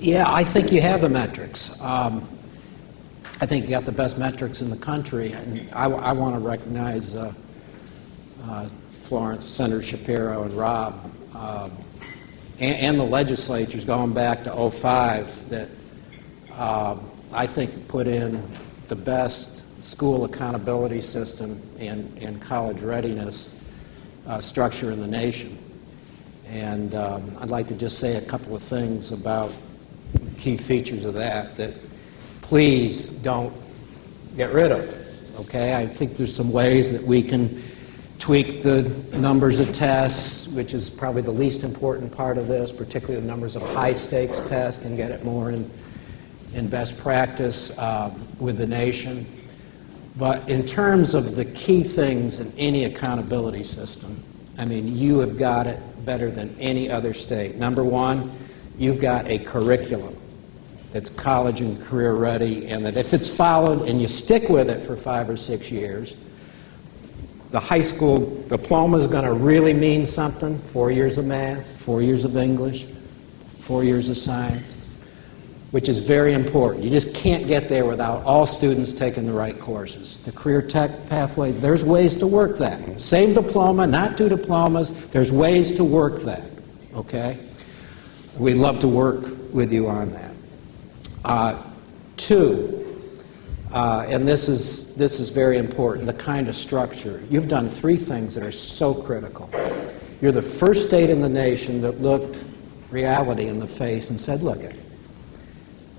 Yeah, I think you have the metrics. I think you got the best metrics in the country, and I want to recognize Florence, Senator Shapiro, and Rob, and the legislatures going back to '05 that I think put in the best school accountability system and college readiness structure in the nation. And I'd like to just say a couple of things about key features of that please don't get rid of, okay? I think there's some ways that we can tweak the numbers of tests, which is probably the least important part of this, particularly the numbers of high-stakes tests, and get it more in best practice with the nation. But in terms of the key things in any accountability system, I mean, you have got it better than any other state. Number one, you've got a curriculum that's college and career ready, and that if it's followed and you stick with it for 5 or 6 years, the high school diploma is going to really mean something. 4 years of math, 4 years of English, 4 years of science, which is very important. You just can't get there without all students taking the right courses. The career tech pathways, there's ways to work that. Same diploma, not 2 diplomas. There's ways to work that, okay? We'd love to work with you on that. 2, and this is very important, the kind of structure. You've done 3 things that are so critical. You're the first state in the nation that looked reality in the face and said, look,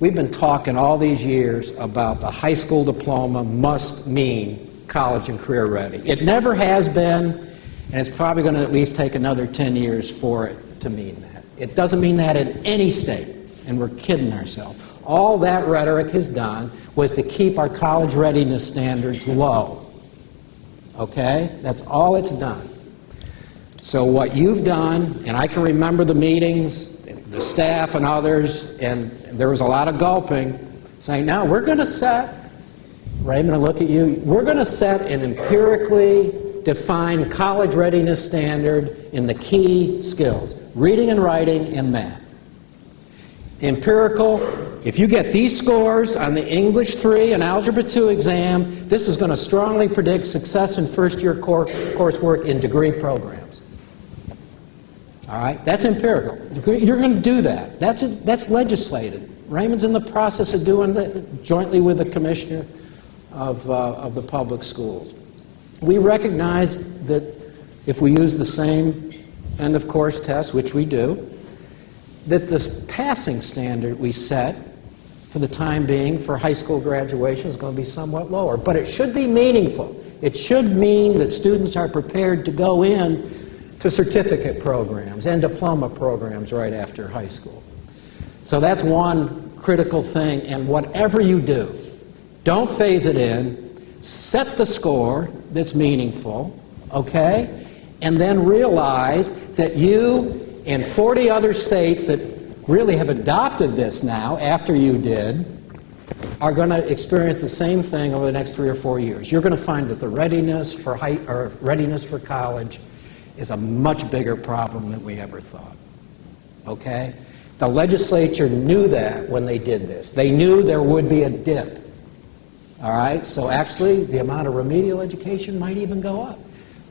we've been talking all these years about the high school diploma must mean college and career ready. It never has been, and it's probably going to at least take another 10 years for it to mean that. It doesn't mean that in any state, and we're kidding ourselves. All that rhetoric has done was to keep our college readiness standards low. Okay? That's all it's done. So what you've done, and I can remember the meetings, the staff and others, and there was a lot of gulping, saying, now we're going to set, Raymond, I look at you, we're going to set an empirically defined college readiness standard in the key skills, reading and writing and math. Empirical, if you get these scores on the English 3 and Algebra 2 exam, this is going to strongly predict success in first-year coursework in degree programs. All right? That's empirical. You're going to do that. That's legislated. Raymond's in the process of doing that jointly with the commissioner of the public schools. We recognize that if we use the same end-of-course test, which we do, that the passing standard we set for the time being for high school graduation is going to be somewhat lower. But it should be meaningful. It should mean that students are prepared to go in to certificate programs and diploma programs right after high school. So that's one critical thing, and whatever you do, don't phase it in, set the score that's meaningful, okay? And then realize that you and 40 other states that really have adopted this now after you did are going to experience the same thing over the next 3 or 4 years. You're going to find that the readiness for college is a much bigger problem than we ever thought. Okay? The legislature knew that when they did this. They knew there would be a dip. All right? So actually, the amount of remedial education might even go up.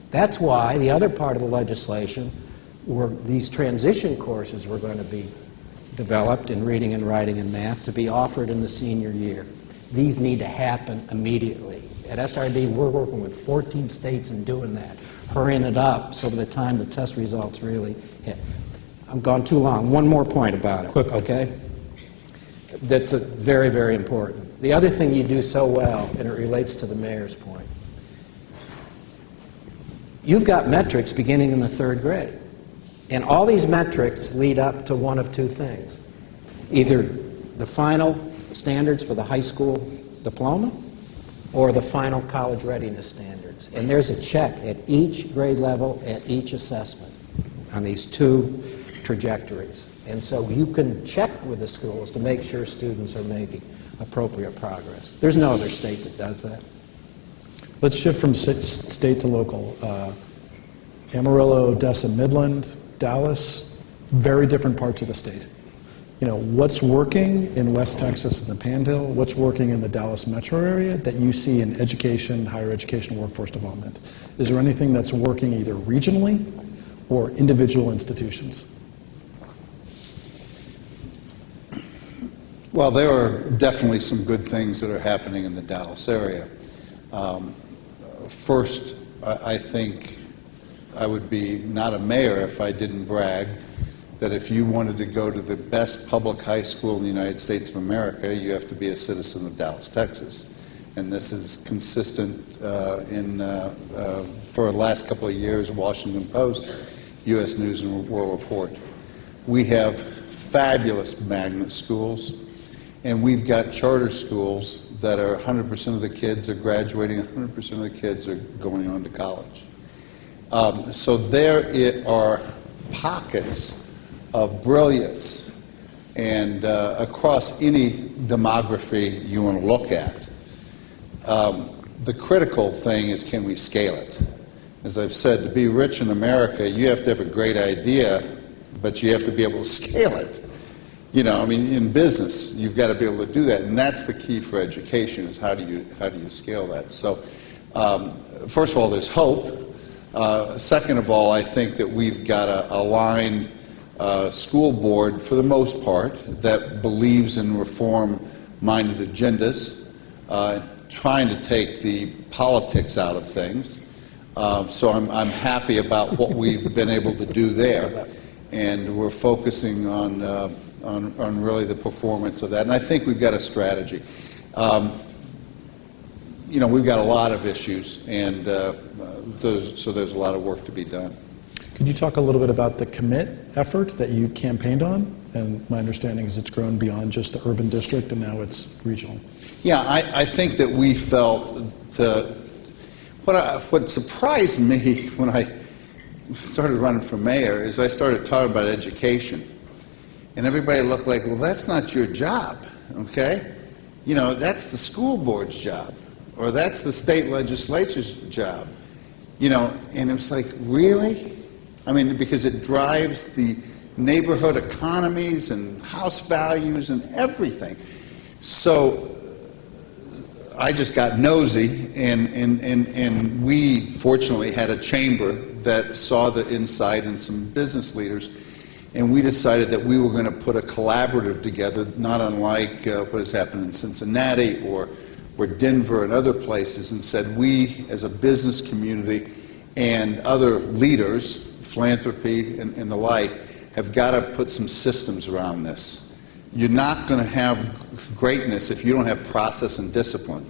That's why the other part of the legislation were these transition courses were going to be developed in reading and writing and math to be offered in the senior year. These need to happen immediately. At SRD, we're working with 14 states and doing that, hurrying it up so by the time the test results really hit. I'm gone too long. One more point about it, quickly, okay? That's very, very important. The other thing you do so well, and it relates to the mayor's point, you've got metrics beginning in the 3rd grade. And all these metrics lead up to one of 2 things. Either the final standards for the high school diploma or the final college readiness standards. And there's a check at each grade level, at each assessment on these 2 trajectories. And so you can check with the schools to make sure students are making appropriate progress. There's no other state that does that. Let's shift from state to local. Amarillo, Odessa, Midland, Dallas, very different parts of the state. You know, what's working in West Texas and the Panhandle, what's working in the Dallas metro area that you see in education, higher education, workforce development? Is there anything that's working either regionally or individual institutions? Well, there are definitely some good things that are happening in the Dallas area. First, I think I would be not a mayor if I didn't brag that if you wanted to go to the best public high school in the United States of America, you have to be a citizen of Dallas, Texas. And this is consistent for the last couple of years, Washington Post, U.S. News and World Report. We have fabulous magnet schools, and we've got charter schools that are 100% of the kids are graduating, 100% of the kids are going on to college. So there are pockets of brilliance and across any demography you want to look at. The critical thing is, can we scale it? As I've said, to be rich in America, you have to have a great idea, but you have to be able to scale it. You know, I mean, in business, you've got to be able to do that, and that's the key for education, is how do you scale that? So, first of all, there's hope. Second of all, I think that we've got a aligned school board, for the most part, that believes in reform-minded agendas, trying to take the politics out of things. So I'm happy about what we've been able to do there, and we're focusing on really the performance of that. And I think we've got a strategy. You know, we've got a lot of issues, and so there's a lot of work to be done. Could you talk a little bit about the Commit effort that you campaigned on? And my understanding is it's grown beyond just the urban district, and now it's regional. Yeah, I think that we felt what surprised me when I started running for mayor is I started talking about education. And everybody looked like, well, that's not your job, okay? You know, that's the school board's job, or that's the state legislature's job. You know, and it was like, really? I mean, because it drives the neighborhood economies and house values and everything. So I just got nosy, and we fortunately had a chamber that saw the insight and some business leaders, and we decided that we were going to put a collaborative together, not unlike what has happened in Cincinnati or Denver and other places, and said we as a business community and other leaders, philanthropy and the like, have got to put some systems around this. You're not going to have greatness if you don't have process and discipline.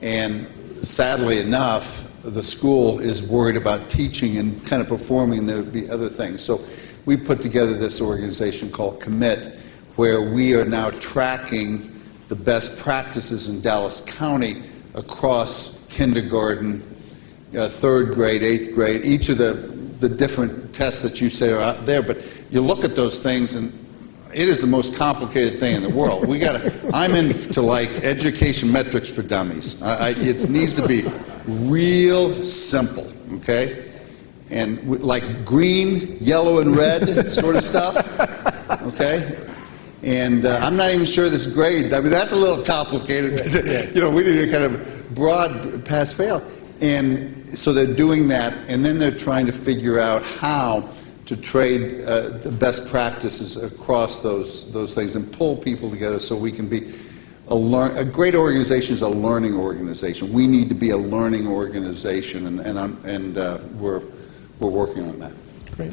And sadly enough, the school is worried about teaching and kind of performing, and there would be other things. So we put together this organization called Commit, where we are now tracking the best practices in Dallas County across kindergarten, third grade, eighth grade, each of the different tests that you say are out there. But you look at those things, and it is the most complicated thing in the world. I'm into like education metrics for dummies. It needs to be real simple, okay? And like green, yellow, and red sort of stuff, okay? And I'm not even sure this grade, I mean, that's a little complicated. You know, we need a kind of broad pass-fail. And so they're doing that, and then they're trying to figure out how to trade the best practices across those things and pull people together so we can be a great organization is a learning organization. We need to be a learning organization, and we're working on that. Great.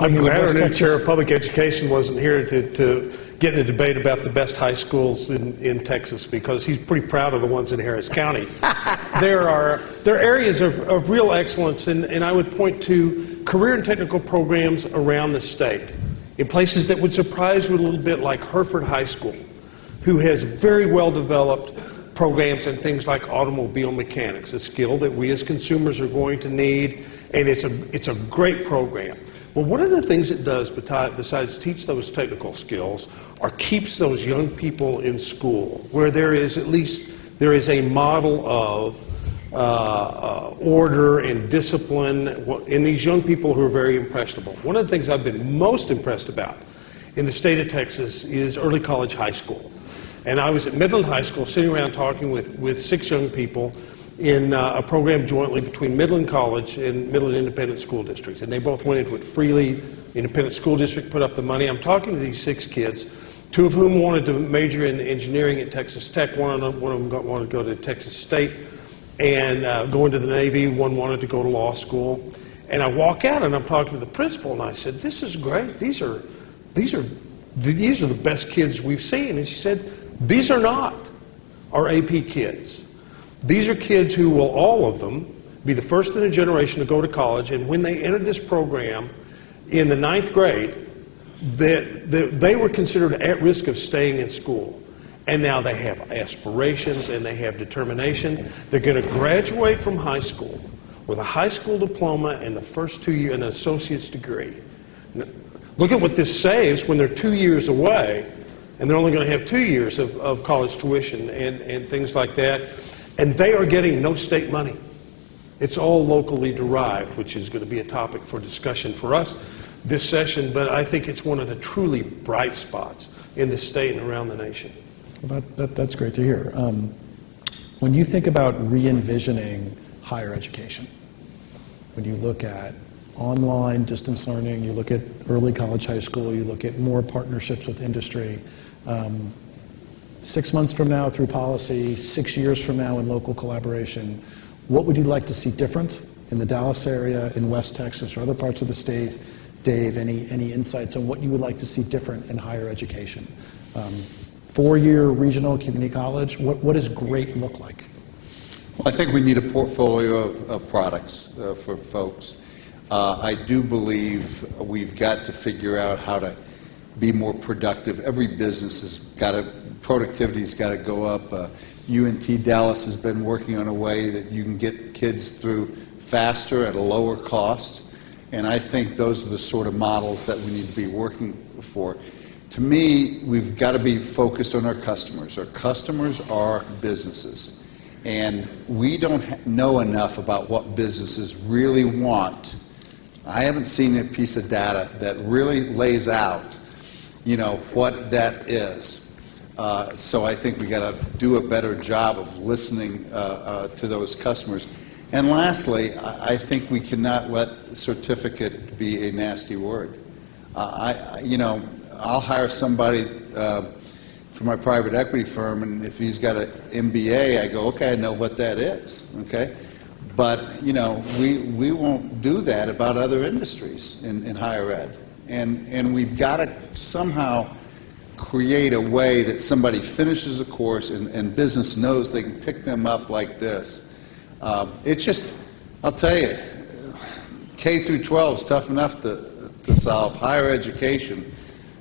I'm glad our new chair of public education wasn't here to get in a debate about the best high schools in Texas, because he's pretty proud of the ones in Harris County. There are areas of real excellence, and I would point to career and technical programs around the state in places that would surprise you a little bit, like Hereford High School, who has very well developed programs and things like automobile mechanics, a skill that we as consumers are going to need, and it's a great program. Well, one of the things it does besides teach those technical skills are keeps those young people in school, where there is a model of order and discipline in these young people who are very impressionable. One of the things I've been most impressed about in the state of Texas is early college high school. And I was at Midland High School sitting around talking with 6 young people in a program jointly between Midland College and Midland Independent School District. And they both went into it freely. Independent School District put up the money. I'm talking to these 6 kids, 2 of whom wanted to major in engineering at Texas Tech. One of them wanted to go to Texas State and go into the Navy. One wanted to go to law school. And I walk out and I'm talking to the principal and I said, "This is great. These are the best kids we've seen." And she said, "These are not our AP kids. These are kids who will, all of them, be the first in a generation to go to college, and when they entered this program in the 9th grade, they were considered at risk of staying in school. And now they have aspirations and they have determination. They're going to graduate from high school with a high school diploma and the first 2 years, an associate's degree. Now, look at what this saves when they're 2 years away, and they're only going to have 2 years of college tuition and things like that. And they are getting no state money. It's all locally derived, which is going to be a topic for discussion for us this session, but I think it's one of the truly bright spots in the state and around the nation. Well, that's great to hear. When you think about re-envisioning higher education, when you look at online distance learning, you look at early college, high school, you look at more partnerships with industry, 6 months from now through policy, 6 years from now in local collaboration, what would you like to see different in the Dallas area, in West Texas, or other parts of the state? Dave, any insights on what you would like to see different in higher education? 4-year regional community college, what does great look like? Well, I think we need a portfolio of products for folks. I do believe we've got to figure out how to be more productive. Every business has got to, productivity's got to go up. UNT Dallas has been working on a way that you can get kids through faster at a lower cost. And I think those are the sort of models that we need to be working for. To me, we've got to be focused on our customers. Our customers are businesses. And we don't know enough about what businesses really want. I haven't seen a piece of data that really lays out, what that is. So I think we got to do a better job of listening to those customers. And lastly, I think we cannot let certificate be a nasty word. I'll hire somebody for my private equity firm, and if he's got an MBA, I go, okay, I know what that is, okay? But, we won't do that about other industries in higher ed. And we've got to somehow create a way that somebody finishes a course and business knows they can pick them up like this. It's just, I'll tell you, K through 12 is tough enough to solve. Higher education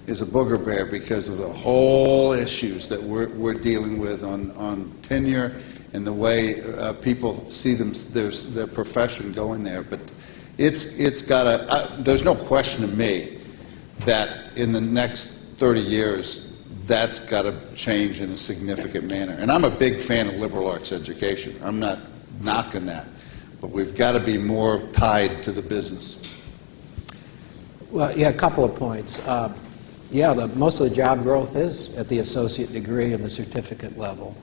is a booger bear because of the whole issues that we're dealing with on tenure and the way people see their profession going there. But it's got to, there's no question to me that in the next 30 years, that's got to change in a significant manner. And I'm a big fan of liberal arts education. I'm not knocking that, but we've got to be more tied to the business. Well, yeah, a couple of points. Most of the job growth is at the associate degree and the certificate level.